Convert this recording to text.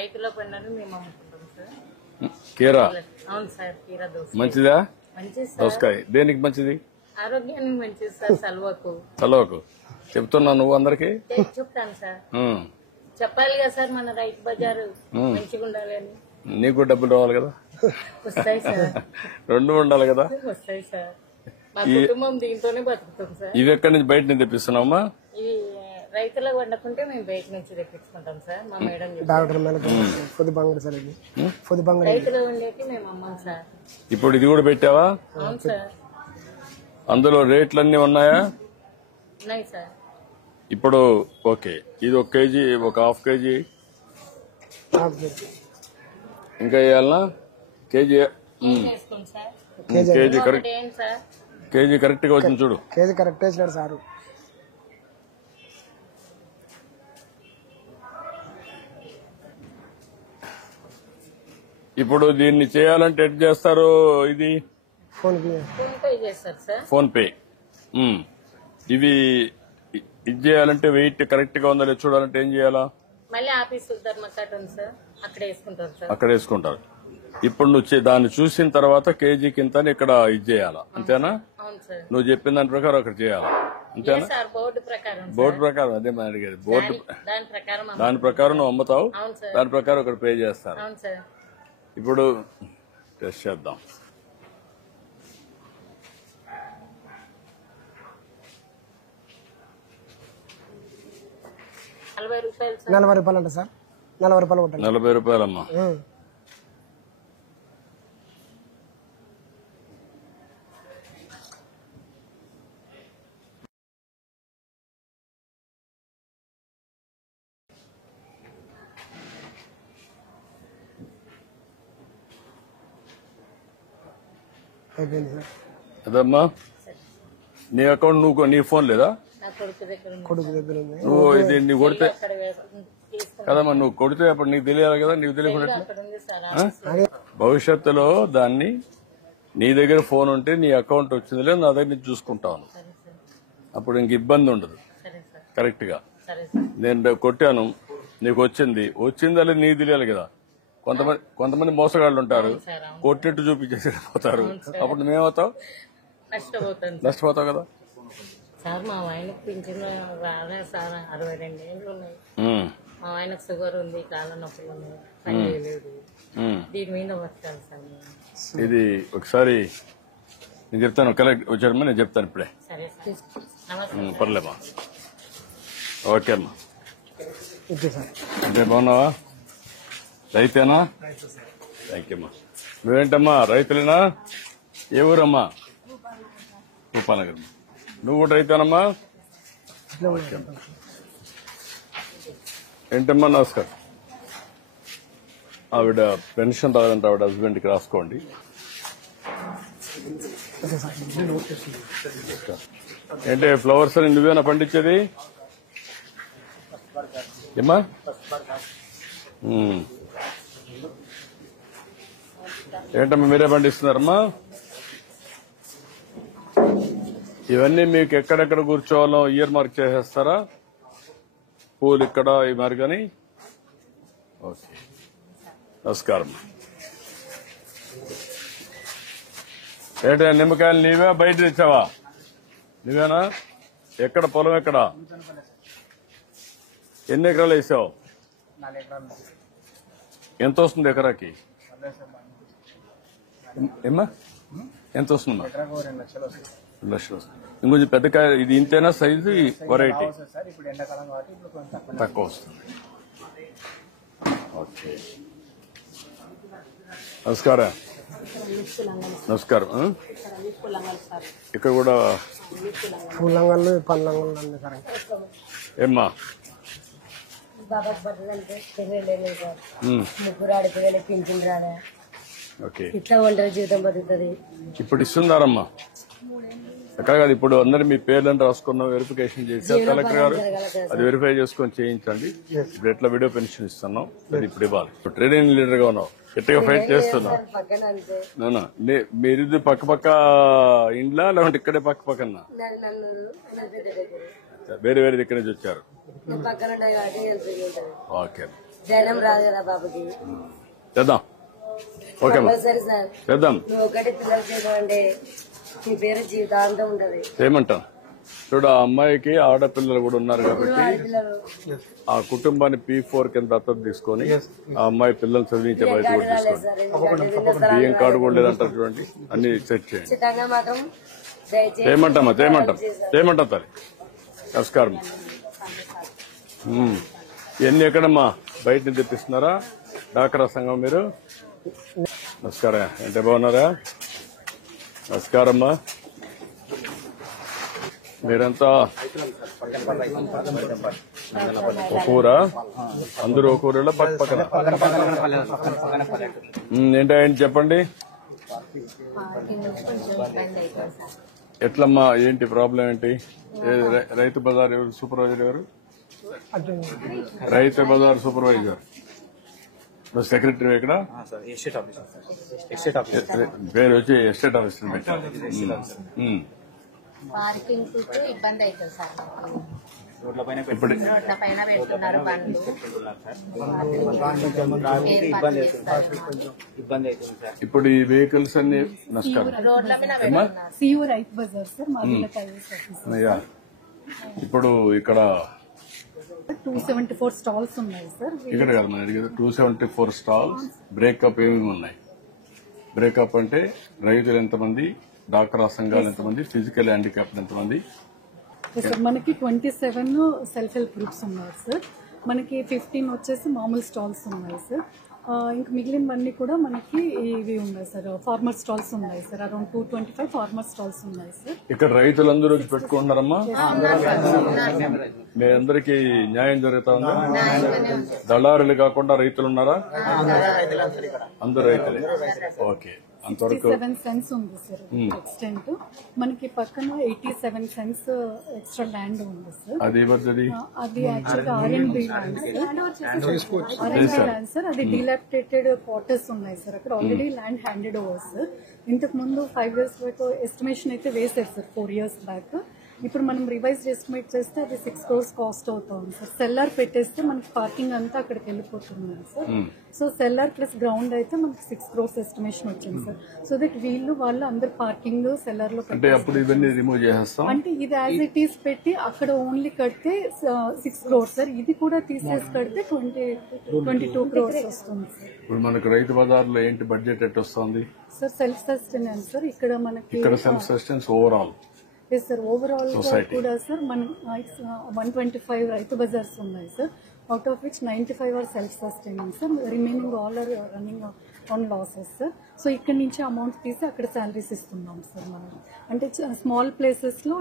రైతుల పండుగను మేము అమ్ముకుంటాం సార్. కీరా అవును సార్, కీరా దోస మంచిదా? మంచిది సార్. దోసకాయ దేనికి మంచిది? ఆరోగ్యానికి మంచిది సార్. చలవకు చెప్తున్నా నువ్వు అందరికి చెప్తాను సార్. చెప్పాలి కదా సార్, మన రైతు బజారు మంచిగా ఉండాలి అని. నీకు డబ్బులు రావాలి కదా, వస్తాయి సార్. రెండు ఉండాలి కదా. వస్తాయి సార్. మా కుటుంబం దీంతోనే బతుకుతాం సార్. ఇవి ఎక్కడి నుంచి బయట నుంచి తెప్పిస్తున్నావమ్మా? ఇవి రైతులకు వండుకుంటే మేము బయట నుంచి తెప్పించుకుంటాం సార్. మా మేడం రైతులు వండేకి మేము అమ్మాం సార్. ఇప్పుడు ఇది కూడా పెట్టావా? అవును సార్. అందులో రేట్లన్నీ ఉన్నాయా? ఉన్నాయి సార్. ఇప్పుడు ఓకే, ఇది 1 కేజీ, ఒక హాఫ్ కేజీ ఇంకా వేయాలనా? కేజీ వేసుకోండి సార్. కేజీ కరెక్ట్, ఏంటి సార్? కేజీ కరెక్ట్ గా వచ్చింది చూడు. కేజీ కరెక్ట్ వేసినాడు సారు. ఇప్పుడు దీన్ని చేయాలంటే ఎట్ చేస్తారు? ఇది ఫోన్ పే చేస్తారు సార్. PhonePe. ఇవి ఇది చేయాలంటే వెయిట్ కరెక్ట్ గా ఉందా లేదా చూడాలంటే ఏం చేయాలా? మళ్ళీ ఆఫీస్ ధర్మకాట్ ఉంది సార్, అక్కడ వేసుకుంటారు సార్. అక్కడ వేసుకుంటారు. ఇప్పుడు నువ్వు దాన్ని చూసిన తర్వాత కేజీ కింద ఇక్కడ ఇది చేయాలా, అంతేనా? అవును సార్. నువ్వు చెప్పిన దాని ప్రకారం అక్కడ చేయాలా, అంతేనా? సార్ బోర్డు ప్రకారం. బోర్డు ప్రకారం అదే మనం అడిగేది. బోర్డు దాని ప్రకారం నువ్వు అమ్ముతావు, అవును సార్. దాని ప్రకారం అక్కడ పే చేస్తారు. అవును సార్. ఇప్పుడు టెస్ట్ చేద్దాం. ₹40 40 అంట సార్. 40 రూపాయలు కొట్టాలి. 40 రూపాయలమ్మా. అయిపోయింది సార్. అదమ్మా నీ అకౌంట్, నువ్వు నీ ఫోన్ లేదా? కొడుకు దగ్గర ఉంది. నువ్వు ఇది నీకు కొడితే కదమ్మా, నువ్వు కొడితే అప్పుడు నీకు తెలియాలి కదా. నీకు తెలియకుండా భవిష్యత్తులో దాన్ని నీ దగ్గర ఫోన్ ఉంటే నీ అకౌంట్ వచ్చింది లేదు నా దగ్గర నుంచి చూసుకుంటాను. అప్పుడు ఇంక ఇబ్బంది ఉండదు. కరెక్ట్ గా నేను కొట్టాను, నీకు వచ్చిందా లేదు నీకు తెలియాలి కదా. కొంతమంది మోసగాళ్ళు ఉంటారు, కొట్టినట్టు చూపించేసి పోతారు. అప్పుడు నువ్వేమవుతావు? నష్టపోతావు కదా. సార్ మా ఆయనకు పింఛన్ రాలే సార్. 62 ఏళ్ళు ఉన్నాయి. మా ఆయనకు షుగర్ ఉంది, కాళ్ళ నొప్పులు ఉన్నాయి, పని లేదు. దీని మీద వచ్చాను సార్. ఇది ఒకసారి నేను చెప్తాను, కలెక్ట్ వచ్చారమ్మా, నేను చెప్తాను ఇప్పుడే. సరే సార్. నమస్తే. పర్లేమ్మా. ఓకే అమ్మా. అంటే బాగున్నావా? రైతేనా? థ్యాంక్ యూ అమ్మా. నువ్వేంటమ్మా రైతులేనా? ఏ ఊరమ్మా? భూపాలనగర్. నువ్వు కూడా రైతేనమ్మా? ఏంటమ్మా? నమస్కారం. ఆవిడ పెన్షన్ రాదంటే ఆవిడ హస్బెండ్కి రాసుకోండి. ఏంటి ఫ్లవర్స్ అని నువ్వేనా పండించేది? ఏమ్మా? ఏంటమ్మా మీరే పండిస్తున్నారమ్మా? ఇవన్నీ మీకు ఎక్కడెక్కడ కూర్చోవాలో ఇయర్ మార్క్ చేసేస్తారా? పూలు ఇక్కడ ఈ మరి కానీ. ఓకే, నమస్కారం. ఏంటంటే నిమ్మకాయలు నీవే బయట తెచ్చావా? నువ్వేనా? ఎక్కడ పొలం ఎక్కడ? ఎన్ని ఎకరాలు వేసావు? ఎంత వస్తుంది ఎకరాకి? ఏమ్మా ఎంత వస్తుందమ్మా? 2 లక్షలు వస్తుంది. ఇంకొంచెం పెద్ద కాయ ఇది ఇంతేనా సైజు? వెరైటీ తక్కువ వస్తుంది. ఓకే, నమస్కారం. నమస్కారం. ఇక్కడ కూడా పూలంగళ్ళు పండ్లంగళ్ళు అన్ని సార్. ఏమ్మా? ముగ్గురు ఆడపిల్లలు పింఛన్ రాలే. ఓకే, ఇట్లా ఒంటరి జీవితం బతుకుతుంది. ఇప్పుడు ఇస్తున్నారమ్మా. ఎక్కడ కాదు, ఇప్పుడు అందరు మీ పేర్లను రాసుకున్నాం, వెరిఫికేషన్ చేసి కలెక్టర్ గారు అది వెరిఫై చేసుకొని చేయించండి. ఇప్పుడు ఎట్లా వీడియో పెన్షన్ ఇస్తున్నాం, అది ఇప్పుడు ఇవ్వాలి. ట్రేడింగ్ లీడర్ గా ఉన్నావు, ఎట్టిగా ఫైట్ చేస్తున్నావు. మీరు పక్క పక్క ఇండ్లా లేకుంటే ఇక్కడే పక్క పక్కన? వేరే వేరే దగ్గర నుంచి వచ్చారు. ఓకే. జనం రాదు కదా బాబుకి. చేద్దాం. ఓకే అమ్మా, సరే సార్, చేద్దాం. నువ్వు ఒకటి పిల్లలు చేయమంటే నీ పేరు జీవితాంతం ఉంటది. ఏమంటాం చూడు, ఆ అమ్మాయికి ఆడపిల్లలు కూడా ఉన్నారు కాబట్టి పిల్లలు ఆ కుటుంబాన్ని P4 కింద దత్తత తీసుకొని ఆ అమ్మాయి పిల్లలు చదివించే బయట కూడా తీసుకోండి. సార్ ఎందుకంటే బియ్యం కార్డు కూడా లేదంటారు చూడండి, అన్ని సెట్ చేయండి. ఖచ్చితంగా మాత్రం దయచేసి చేయమంటామా, చేయమంటాం తల్లి. నమస్కారం. ఇవన్నీ ఎక్కడమ్మా, బయట నుంచి తెప్పిస్తున్నారా? డాక్రా సంఘం మీరు? నమస్కారం, అంటే బాగున్నారా? నమస్కారమ్మా. మీరంతా ఒక ఊరా? అందరూ ఒక ఊరిలో పక్క పక్కన? ఏంటి చెప్పండి. ఎట్లమ్మా, ఏంటి ప్రాబ్లం ఏంటి? రైతు బజార్ ఎవరు సూపర్వైజర్? ఎవరు రైతు బజార్ సూపర్వైజర్? సెక్రటరీ ఇక్కడ పేరు వచ్చి ఎస్టేట్ ఆఫీసర్ పెట్టారు. పార్కింగ్ ఇబ్బంది అవుతుంది సార్. ఇప్పుడు రోడ్ల పైన పెడుతున్నారు బండ్లు. ఇప్పుడు ఈ వెహికల్స్ అన్ని నష్టాలు. రోడ్ల మీద పెడుతున్నారు. సియు రైతు బజార్ సార్, మాది అయ్యా, ఇప్పుడు ఇక్కడ 274 స్టాల్స్ ఉన్నాయి సార్. ఇక్కడ కాదు మన అడిగేది. 274 స్టాల్స్. బ్రేకప్ ఏమేమి ఉన్నాయి? బ్రేకప్ అంటే రైతులు ఎంతమంది, డాక్రా సంఘాలు ఎంతమంది, ఫిజికల్ హ్యాండిక్యాప్డ్ ఎంతమంది? సార్ మనకి 27 సెల్ఫ్ హెల్ప్ గ్రూప్స్ ఉన్నాయి సార్. మనకి 15 వచ్చేసి మామూలు స్టాల్స్ ఉన్నాయి సార్. ఇంకా మిగిలినవన్నీ కూడా మనకి ఇవి ఉన్నాయి సార్, ఫార్మర్ స్టాల్స్ ఉన్నాయి సార్. అరౌండ్ 225 ఫార్మర్ స్టాల్స్ ఉన్నాయి సార్. ఇక్కడ రైతులందరూ వచ్చి పెట్టుకుంటున్నారమ్మా? మీ అందరికీ న్యాయం జరుగుతా ఉందా? దళారులు కాకుండా రైతులు ఉన్నారా? అందరు రైతులే. ఓకే, అంతవరకు 67 సెంట్స్ ఉంది సార్ ఎక్స్టెంట్. మనకి పక్కన 87 సెంట్స్ ఎక్స్ట్రా ల్యాండ్ ఉంది సార్. అది ఎవరిది? అది యాక్చువల్గా R&B ల్యాండ్ సార్. అది డిలాపిటేటెడ్ క్వార్టర్స్ ఉన్నాయి సార్. అక్కడ already land handed over sir. ఇంతకు ముందు 5 years వరకు ఎస్టిమేషన్ అయితే వేసారు సార్, 4 years బ్యాక్. ఇప్పుడు మనం రివైజ్ ఎస్టిమేట్ చేస్తే అది 6 crores కాస్ట్ అవుతుంది సార్. సెల్లార్ పెట్టేస్తే మనకి పార్కింగ్ అంతా అక్కడికి వెళ్ళిపోతుంది sir. So cellar plus ground అయితే మనకి 6 crores ఎస్టిమేషన్ వచ్చింది సార్. సో దట్ వాళ్ళు అందరు పార్కింగ్ సెల్లార్ లో అంటే అప్పుడు ఇవన్నీ రిమూవ్ చేసేస్తాం. అంటే ఇది యాజ్ ఇట్ ఈస్ పెట్టి అక్కడ ఓన్లీ కడితే 6 crores సార్. ఇది కూడా తీసేసి కడితే 22 crores వస్తుంది సార్. ఇప్పుడు మనకు రైతు బజార్లో ఏంటి బడ్జెట్ ఎట్ వస్తుంది సార్? Self sustenance sir. ఇక్కడ మనకి ఇక్కడ self sustenance overall yes sir. Overall కూడా సార్ మనం 125 రైతు బజార్స్ ఉన్నాయి sir. Out of which 95 are self sustenance sir. Remaining all are running on losses sir. So ఇక్కడ నుంచి అమౌంట్ తీసి అక్కడ శాలరీస్ ఇస్తున్నాం సార్ మనం. అంటే స్మాల్ ప్లేసెస్ లో